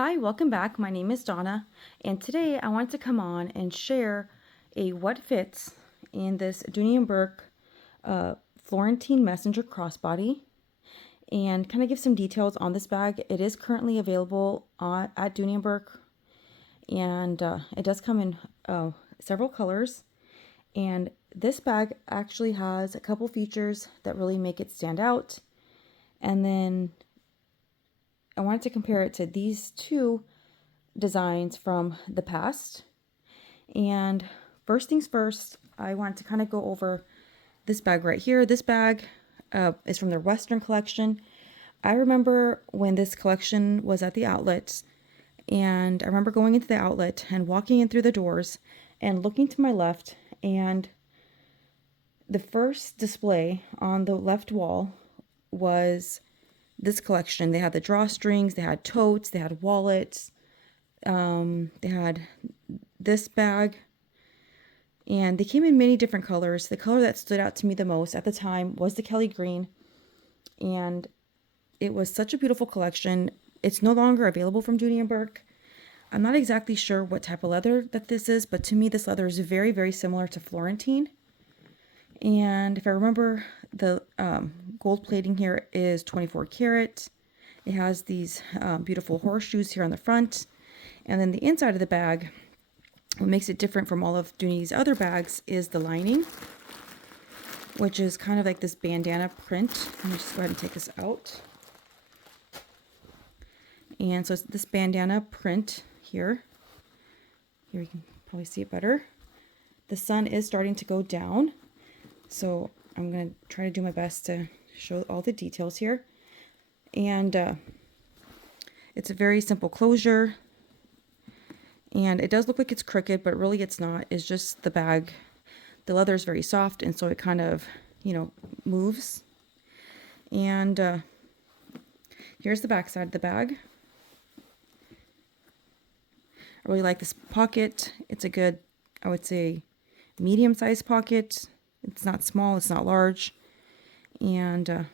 Hi, welcome back. My name is Donna, and today I wanted to come on and share a what fits in this Dooney and Bourke Florentine Messenger crossbody and kind of give some details on this bag. It is currently available at Dooney and Bourke, and it does come in several colors. And this bag actually has a couple features that really make it stand out. And then I wanted to compare it to these two designs from the past. And first things first, I want to kind of go over this bag right here. This bag is from their Western collection. I remember when this collection was at the outlets, and I remember going into the outlet and walking in through the doors and looking to my left, and the first display on the left wall was this collection. They had the drawstrings, they had totes, they had wallets, they had this bag, and they came in many different colors. The color that stood out to me the most at the time was the Kelly green, and it was such a beautiful collection. It's no longer available from Dooney and Bourke. I'm not exactly sure what type of leather that this is, but to me this leather is very, very similar to Florentine. And if I remember, the gold plating here is 24 karat. It has these beautiful horseshoes here on the front. And then the inside of the bag, what makes it different from all of Dooney's other bags is the lining, which is kind of like this bandana print. Let me just go ahead and take this out. And so it's this bandana print here. Here you can probably see it better. The sun is starting to go down, so I'm going to try to do my best to show all the details here. And it's a very simple closure. And it does look like it's crooked, but really it's not. It's just the bag. The leather is very soft, and so it kind of, moves. And here's the back side of the bag. I really like this pocket. It's a good, I would say, medium-sized pocket. It's not small, it's not large. And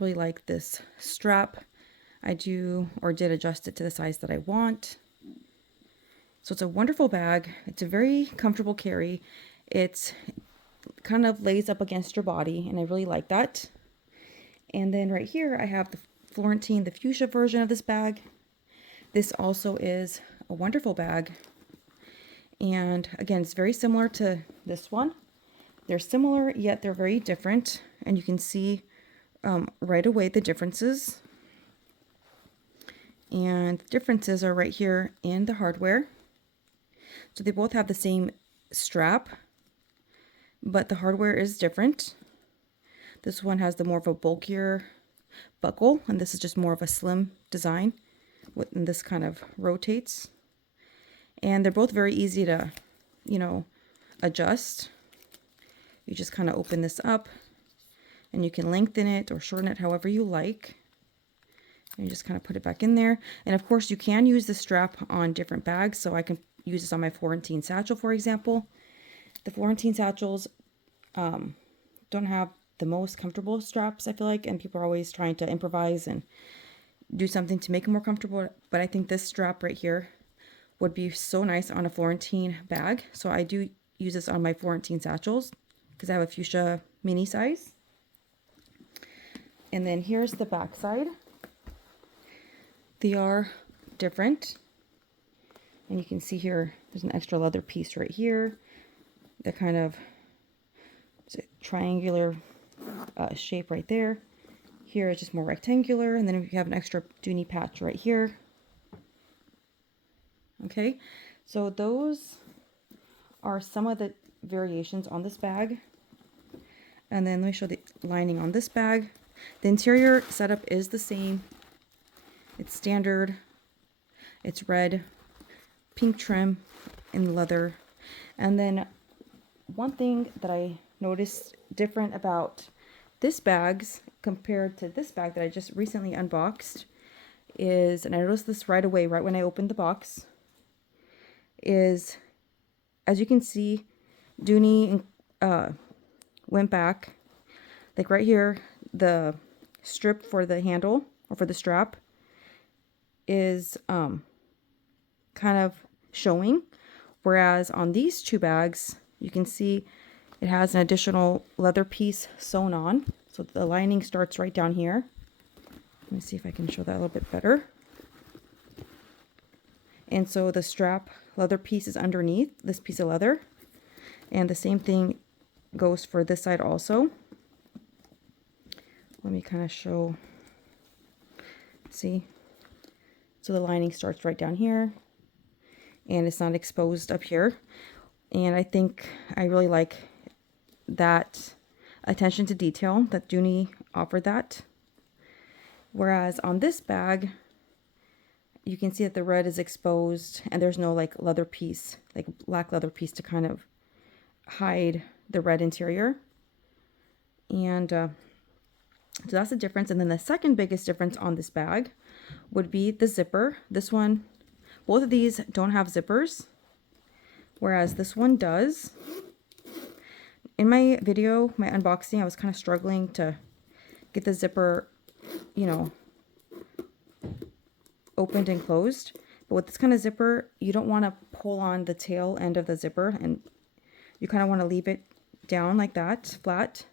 really like this strap. I did adjust it to the size that I want. So it's a wonderful bag. It's a very comfortable carry. It's kind of lays up against your body, and I really like that. And then right here I have the Florentine, the fuchsia version of this bag. This also is a wonderful bag. And again, it's very similar to this one. They're similar, yet they're very different. And you can see right away the differences. And the differences are right here in the hardware. So they both have the same strap, but the hardware is different. This one has the more of a bulkier buckle, and this is just more of a slim design. And this kind of rotates. And they're both very easy to, adjust. You just kind of open this up, and you can lengthen it or shorten it however you like. And you just kind of put it back in there. And of course, you can use the strap on different bags. So I can use this on my Florentine satchel, for example. The Florentine satchels don't have the most comfortable straps, I feel like, and people are always trying to improvise and do something to make it more comfortable. But I think this strap right here would be so nice on a Florentine bag. So I do use this on my Florentine satchels because I have a fuchsia mini size. And then here's the back side. They are different. And you can see here, there's an extra leather piece right here. The kind of triangular shape right there. Here is just more rectangular, and then we have an extra Dooney patch right here. Okay, so those are some of the variations on this bag. And then let me show the lining on this bag. The interior setup is the same. It's standard. It's red, pink trim, and leather. And then one thing that I noticed different about this bag's compared to this bag that I just recently unboxed is, and I noticed this right away, right when I opened the box, is, as you can see, Dooney went back, like right here, the strip for the handle, or for the strap, is kind of showing, whereas on these two bags, you can see it has an additional leather piece sewn on. So the lining starts right down here. Let me see if I can show that a little bit better. And so the strap leather piece is underneath this piece of leather. And the same thing goes for this side also. Let me kind of show, see? So the lining starts right down here and it's not exposed up here. And I think I really like that attention to detail that Dooney offered that. Whereas on this bag, you can see that the red is exposed and there's no like leather piece, like black leather piece to kind of hide the red interior. And so that's the difference. And then the second biggest difference on this bag would be the zipper. This one, both of these don't have zippers, whereas this one does. In my video, my unboxing, I was kind of struggling to get the zipper, you know, opened and closed. But with this kind of zipper, you don't want to pull on the tail end of the zipper, and you kind of want to leave it down like that, flat.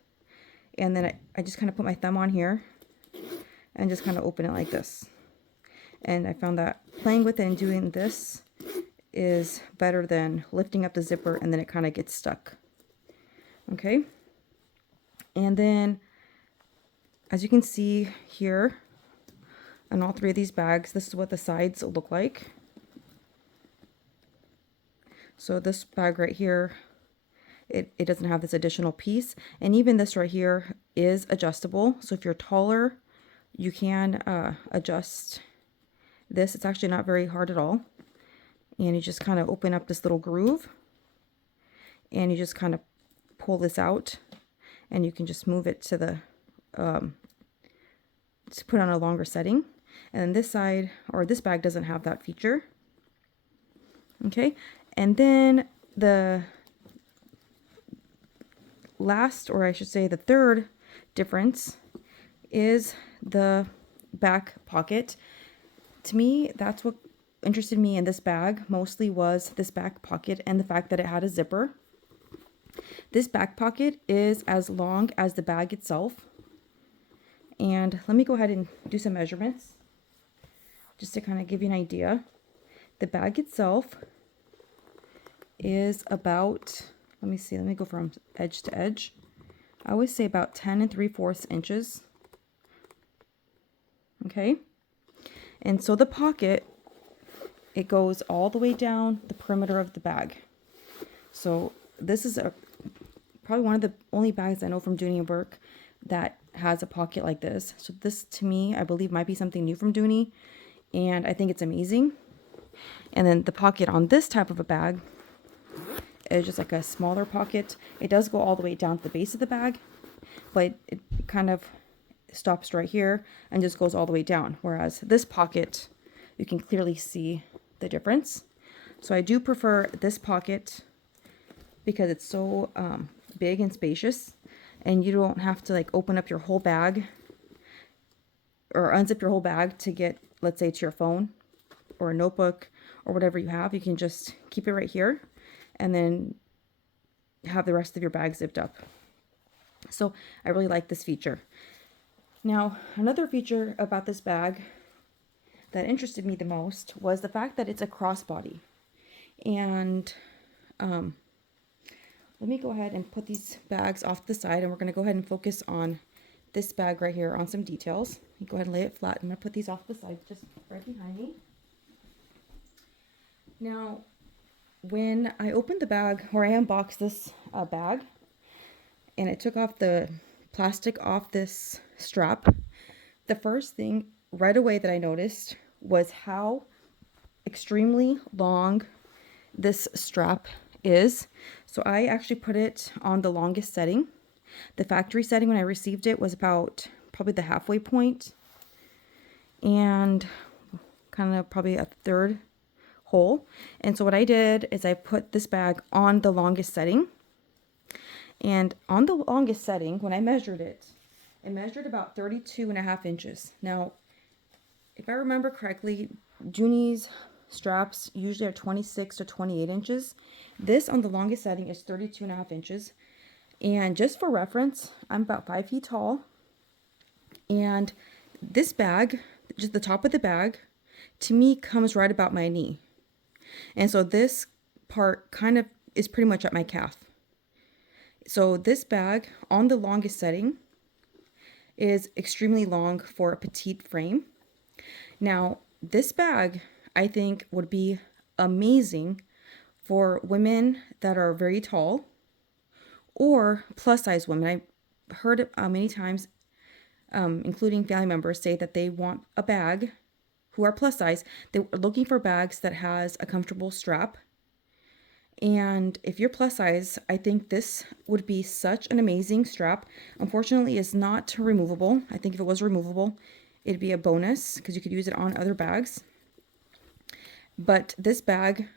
And then I just kind of put my thumb on here and just kind of open it like this. And I found that playing with it and doing this is better than lifting up the zipper and then it kind of gets stuck. Okay. And then as you can see here on all three of these bags, this is what the sides look like. So this bag right here, it doesn't have this additional piece. And even this right here is adjustable. So if you're taller, you can adjust this. It's actually not very hard at all. And you just kind of open up this little groove. And you just kind of pull this out. And you can just move it to the, to put on a longer setting. And then this side, or this bag doesn't have that feature. Okay. And then the last, or I should say the third difference is the back pocket. To me, that's what interested me in this bag mostly, was this back pocket and the fact that it had a zipper. This back pocket is as long as the bag itself. And let me go ahead and do some measurements just to kind of give you an idea. The bag itself is about, let me see, let me go from edge to edge. I always say about 10 3/4 inches. Okay. And so the pocket, it goes all the way down the perimeter of the bag. So this is probably one of the only bags I know from Dooney and Bourke that has a pocket like this. So this, to me, I believe might be something new from Dooney, and I think it's amazing. And then the pocket on this type of a bag is just like a smaller pocket. It does go all the way down to the base of the bag, but it kind of stops right here and just goes all the way down. Whereas this pocket, you can clearly see the difference. So I do prefer this pocket because it's so big and spacious, and you don't have to like open up your whole bag or unzip your whole bag to get, let's say, to your phone or a notebook or whatever you have. You can just keep it right here and then have the rest of your bag zipped up. So I really like this feature. Now, another feature about this bag that interested me the most was the fact that it's a crossbody. And let me go ahead and put these bags off to the side, and we're going to go ahead and focus on this bag right here on some details. You go ahead and lay it flat. I'm going to put these off to the side just right behind me. Now, when I opened the bag, or I unboxed this bag, and I took off the plastic off this strap, the first thing right away that I noticed was how extremely long this strap is. So I actually put it on the longest setting. The factory setting when I received it was about probably the halfway point and kind of probably a third hole. And so what I did is I put this bag on the longest setting. And on the longest setting, when I measured it, it measured about 32.5 inches. Now, if I remember correctly, Dooney's straps usually are 26 to 28 inches. This on the longest setting is 32.5 inches. And just for reference, I'm about 5 feet tall. And this bag, just the top of the bag, to me comes right about my knee. And so this part kind of is pretty much at my calf. So this bag on the longest setting is extremely long for a petite frame. Now, this bag I think would be amazing for women that are very tall or plus size women. I've heard many times, including family members, say that they want a bag who are plus size. They're looking for bags that has a comfortable strap. And if you're plus size, I think this would be such an amazing strap. Unfortunately, it's not removable. I think if it was removable, it'd be a bonus because you could use it on other bags. But this bag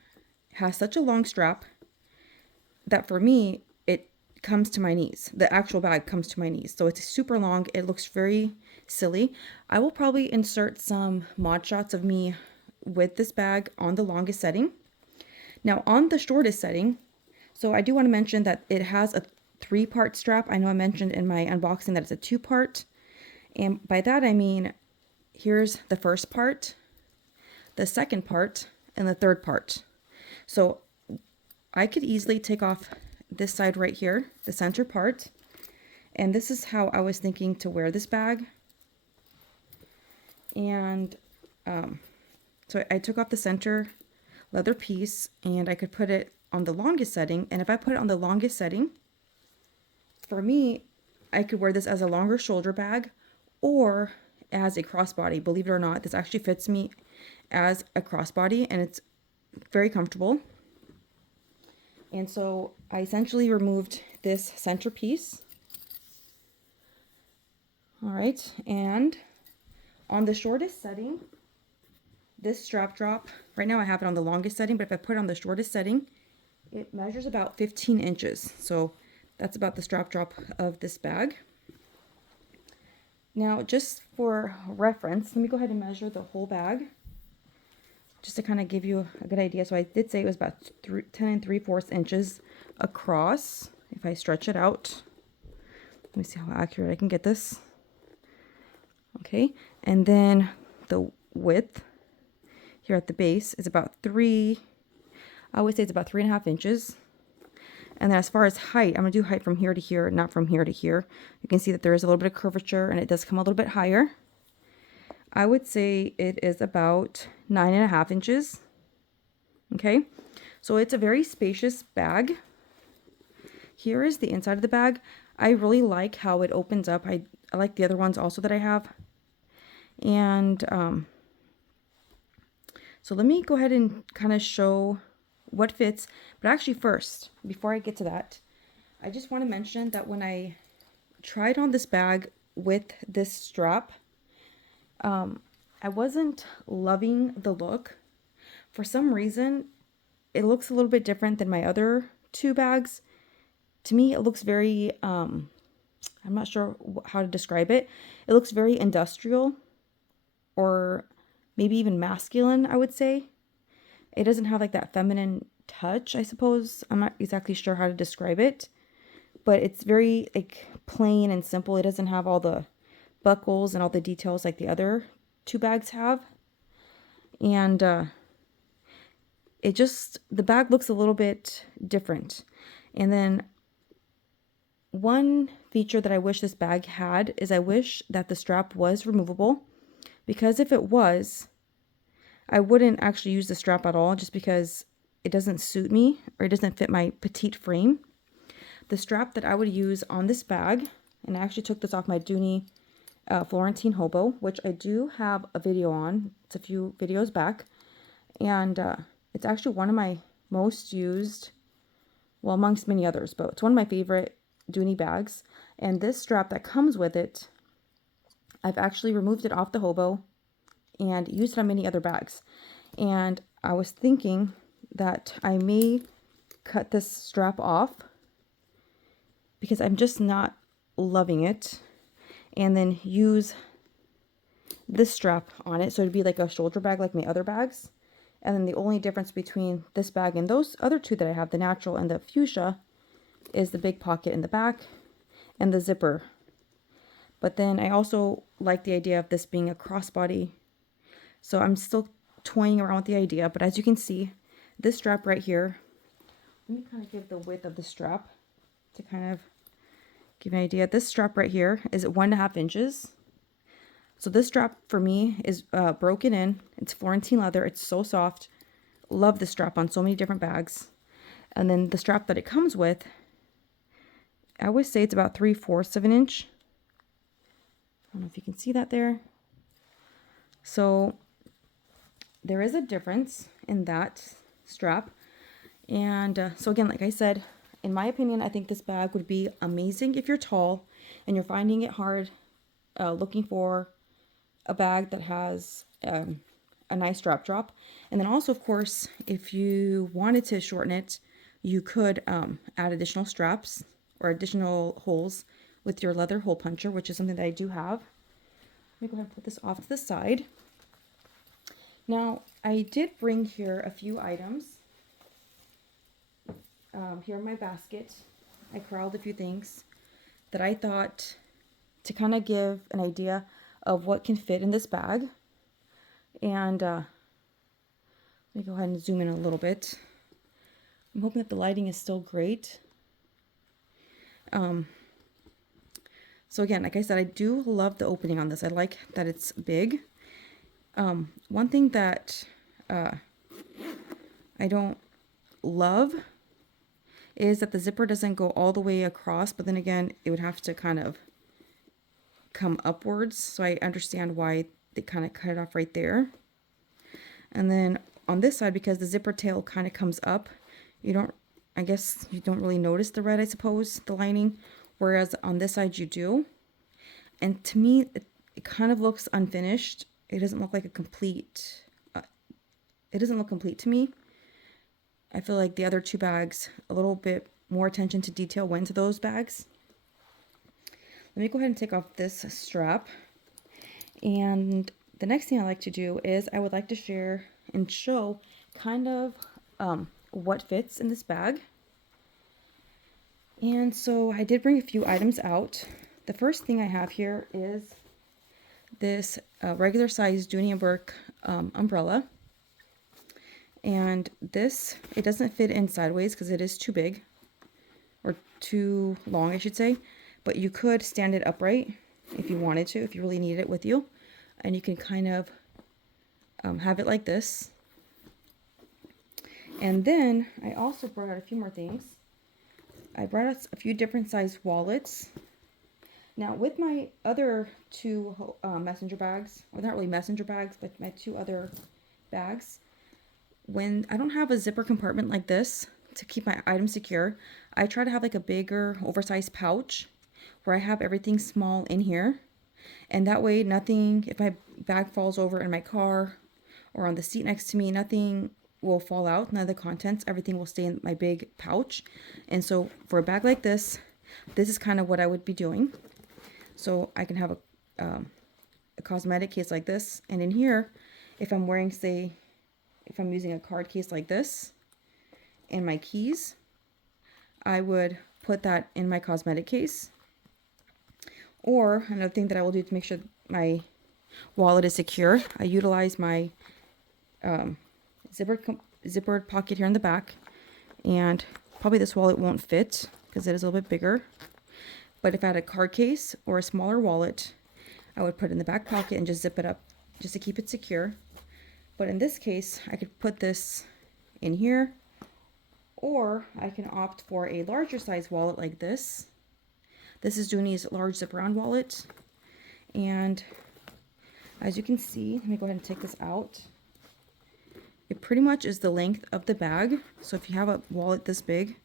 has such a long strap that for me, it comes to my knees. The actual bag comes to my knees. So it's super long. It looks very silly. I will probably insert some mod shots of me with this bag on the longest setting. Now on the shortest setting, so I do want to mention that it has a 3-part strap. I know I mentioned in my unboxing that it's a 2-part. And by that I mean, here's the first part, the second part, and the third part. So I could easily take off this side right here, the center part. And this is how I was thinking to wear this bag. And so I took off the center leather piece and I could put it on the longest setting. And if I put it on the longest setting, for me, I could wear this as a longer shoulder bag or as a crossbody. Believe it or not, this actually fits me as a crossbody and it's very comfortable. And so I essentially removed this center piece. All right, and on the shortest setting, this strap drop, right now I have it on the longest setting, but if I put it on the shortest setting, it measures about 15 inches. So that's about the strap drop of this bag. Now, just for reference, let me go ahead and measure the whole bag, just to kind of give you a good idea. So I did say it was about 10 3/4 inches across. If I stretch it out, let me see how accurate I can get this. Okay, and then the width here at the base is about I would say it's about 3.5 inches. And then as far as height, I'm going to do height from here to here, not from here to here. You can see that there is a little bit of curvature and it does come a little bit higher. I would say it is about 9.5 inches. Okay, so it's a very spacious bag. Here is the inside of the bag. I really like how it opens up. I like the other ones also that I have. And so let me go ahead and kind of show what fits. But actually first, before I get to that, I just want to mention that when I tried on this bag with this strap, I wasn't loving the look. For some reason, it looks a little bit different than my other 2 bags. To me, it looks very, I'm not sure how to describe it. It looks very industrial or maybe even masculine, I would say. It doesn't have like that feminine touch, I suppose. I'm not exactly sure how to describe it, but it's very like plain and simple. It doesn't have all the buckles and all the details like the other 2 bags have. And the bag looks a little bit different. And then one feature that I wish this bag had is I wish that the strap was removable, because if it was, I wouldn't actually use the strap at all just because it doesn't suit me or it doesn't fit my petite frame. The strap that I would use on this bag, and I actually took this off my Dooney Florentine Hobo, which I do have a video on. It's a few videos back. And it's actually one of my most used, well, amongst many others, but it's one of my favorite Dooney bags. And this strap that comes with it, I've actually removed it off the Hobo and used it on many other bags. And I was thinking that I may cut this strap off because I'm just not loving it, and then use this strap on it. So it'd be like a shoulder bag like my other bags. And then the only difference between this bag and those other two that I have, the natural and the fuchsia, is the big pocket in the back and the zipper. But then I also like the idea of this being a crossbody. So I'm still toying around with the idea, but as you can see, this strap right here, let me kind of give the width of the strap to kind of give you an idea. This strap right here is 1.5 inches. So this strap for me is broken in. It's Florentine leather. It's so soft. Love this strap on so many different bags. And then the strap that it comes with, I would say it's about 3/4 of an inch. I don't know if you can see that there. So there is a difference in that strap. And so again, like I said, in my opinion, I think this bag would be amazing if you're tall and you're finding it hard looking for a bag that has a nice strap drop. And then also, of course, if you wanted to shorten it, you could add additional straps or additional holes with your leather hole puncher, which is something that I do have. Let me go ahead and put this off to the side. Now, I did bring here a few items. Here in my basket, I corralled a few things that I thought to kind of give an idea of what can fit in this bag. And let me go ahead and zoom in a little bit. I'm hoping that the lighting is still great. So again, like I said, I do love the opening on this. I like that it's big. One thing that I don't love is that the zipper doesn't go all the way across, but then again, it would have to kind of come upwards. So I understand why they kind of cut it off right there. And then on this side, because the zipper tail kind of comes up, I guess you don't really notice the red, I suppose, the lining, whereas on this side you do. And to me, it kind of looks unfinished. It doesn't look like a complete, it doesn't look complete to me. I feel like the other two bags, a little bit more attention to detail went to those bags. Let me go ahead and take off this strap. And the next thing I like to do is I would like to share and show kind of what fits in this bag. And so I did bring a few items out. The first thing I have here is this regular size Dooney and Bourke umbrella. And this, it doesn't fit in sideways because it is too big, or too long, I should say. But you could stand it upright if you wanted to, if you really needed it with you. And you can kind of have it like this. And then I also brought out a few more things. I brought out a few different size wallets. Now with my other two messenger bags, or not really messenger bags, but my two other bags, when I don't have a zipper compartment like this to keep my items secure, I try to have like a bigger oversized pouch where I have everything small in here. And that way nothing, if my bag falls over in my car or on the seat next to me, nothing will fall out, none of the contents, everything will stay in my big pouch. And so for a bag like this is kind of what I would be doing. So I can have a cosmetic case like this. And in here, if I'm wearing, say, if I'm using a card case like this and my keys, I would put that in my cosmetic case. Or another thing that I will do to make sure my wallet is secure, I utilize my zippered pocket here in the back. And probably this wallet won't fit because it is a little bit bigger. But if I had a card case or a smaller wallet, I would put it in the back pocket and just zip it up just to keep it secure. But in this case, I could put this in here, or I can opt for a larger size wallet like this. This is Dooney's large zip around wallet. And as you can see, let me go ahead and take this out. It pretty much is the length of the bag. So if you have a wallet this big,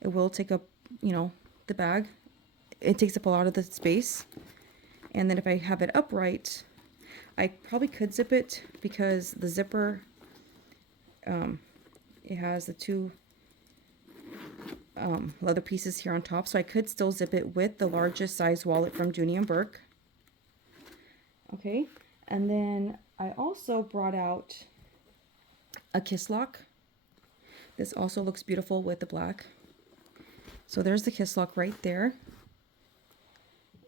it will take up, the bag. It takes up a lot of the space. And then if I have it upright, I probably could zip it because the zipper, it has the two leather pieces here on top. So I could still zip it with the largest size wallet from Dooney and Bourke. Okay, And then I also brought out a kiss lock. This also looks beautiful with the black. So there's the kiss lock right there.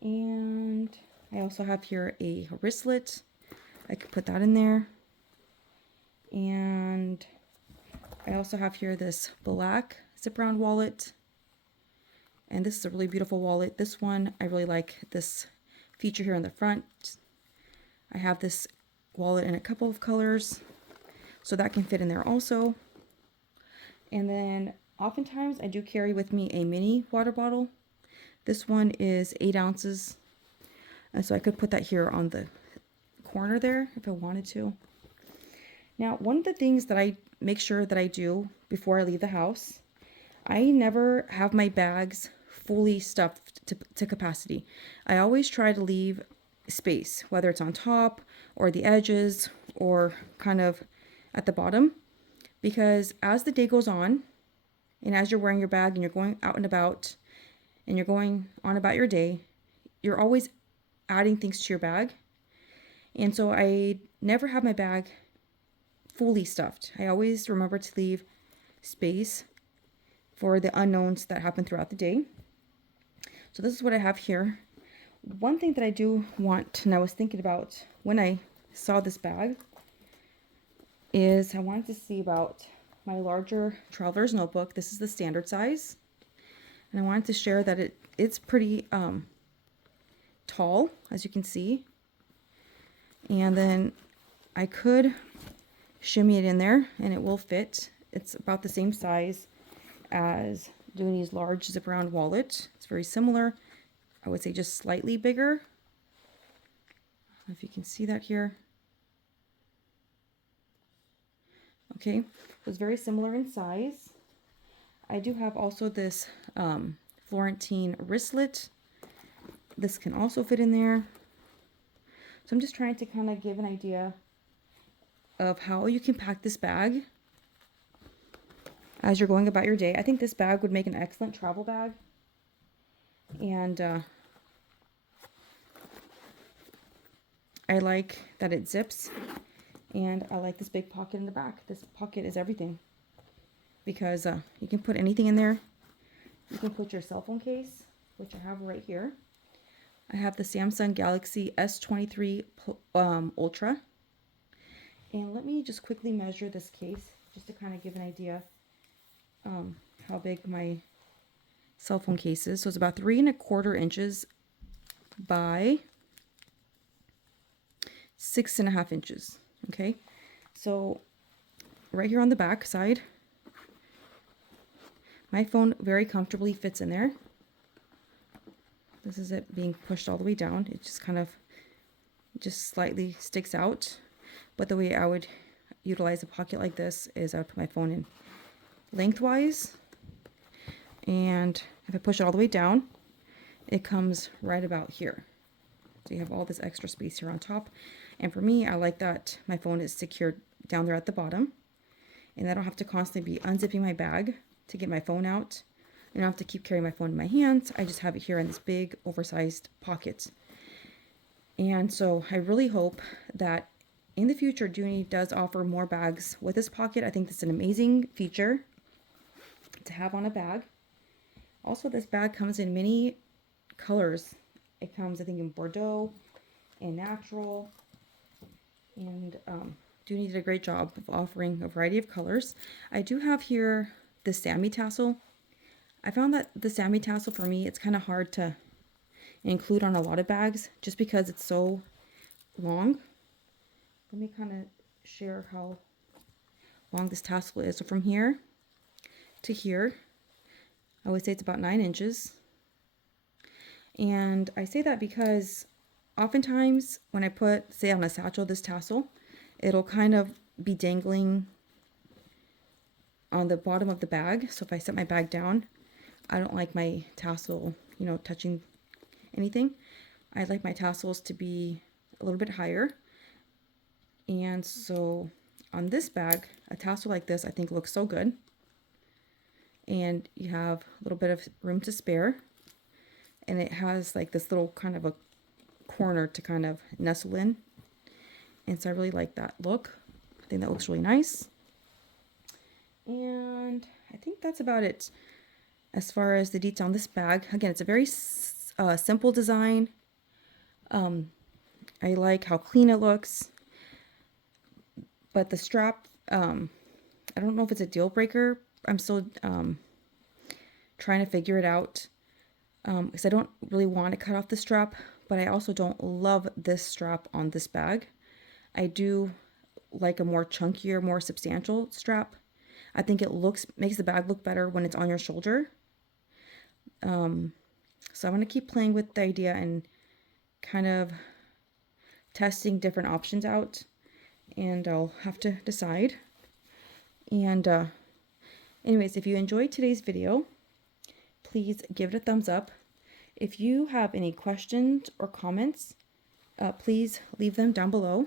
And I also have here a wristlet. I could put that in there. And I also have here this black zip around wallet. And this is a really beautiful wallet. This one, I really like this feature here in the front. I have this wallet in a couple of colors, so that can fit in there also. And then oftentimes I do carry with me a mini water bottle. This one is 8 ounces. And so I could put that here on the corner there if I wanted to. Now, one of the things that I make sure that I do before I leave the house, I never have my bags fully stuffed to capacity. I always try to leave space, whether it's on top or the edges or kind of at the bottom, because as the day goes on and as you're wearing your bag and you're going out and about and you're going on about your day, you're always adding things to your bag. And so I never have my bag fully stuffed. I always remember to leave space for the unknowns that happen throughout the day. So this is what I have here. One thing that I do want, and I was thinking about when I saw this bag, is I wanted to see about my larger traveler's notebook. This is the standard size. And I wanted to share that it's pretty tall, as you can see. And then I could shimmy it in there and it will fit. It's about the same size as Dooney's large zip around wallet. It's very similar. I would say just slightly bigger. I don't know if you can see that here. Okay, so it's very similar in size. I do have also this Florentine wristlet. This can also fit in there. So I'm just trying to kind of give an idea of how you can pack this bag as you're going about your day. I think this bag would make an excellent travel bag. And I like that it zips. And I like this big pocket in the back. This pocket is everything. Because you can put anything in there. You can put your cell phone case, which I have right here. I have the Samsung Galaxy S23 Ultra. And let me just quickly measure this case, just to kind of give an idea how big my cell phone case is. So it's about 3¼ inches by 6½ inches. Okay, so right here on the back side, my phone very comfortably fits in there. This is it being pushed all the way down. It just kind of just slightly sticks out. But the way I would utilize a pocket like this is I would put my phone in lengthwise. And if I push it all the way down, it comes right about here. So you have all this extra space here on top. And for me, I like that my phone is secured down there at the bottom. And I don't have to constantly be unzipping my bag to get my phone out. I don't have to keep carrying my phone in my hands. I just have it here in this big, oversized pocket. And so I really hope that in the future, Dooney does offer more bags with this pocket. I think that's an amazing feature to have on a bag. Also, this bag comes in many colors. It comes, I think, in Bordeaux and natural. And Dooney did a great job of offering a variety of colors. I do have here the Sammy tassel. I found that the Sammy tassel, for me, it's kind of hard to include on a lot of bags just because it's so long. Let me kind of share how long this tassel is. So from here to here, I would say it's about 9 inches. And I say that because oftentimes when I put, say on a satchel, this tassel, it'll kind of be dangling on the bottom of the bag. So if I set my bag down, I don't like my tassel, you know, touching anything. I like my tassels to be a little bit higher. And so on this bag, a tassel like this I think looks so good. And you have a little bit of room to spare. And it has like this little kind of a corner to kind of nestle in. And so I really like that look. I think that looks really nice. And I think that's about it as far as the detail on this bag. Again, it's a very simple design. I like how clean it looks. But the strap, I don't know if it's a deal breaker. I'm still trying to figure it out. Because I don't really want to cut off the strap, but I also don't love this strap on this bag. I do like a more chunkier, more substantial strap. I think it makes the bag look better when it's on your shoulder. So I'm going to keep playing with the idea and kind of testing different options out, and I'll have to decide. And anyways, if you enjoyed today's video, please give it a thumbs up. If you have any questions or comments, please leave them down below.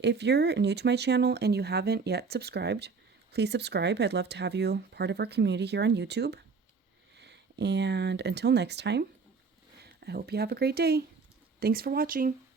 If you're new to my channel and you haven't yet subscribed, please subscribe. I'd love to have you part of our community here on YouTube. And until next time, I hope you have a great day. Thanks for watching.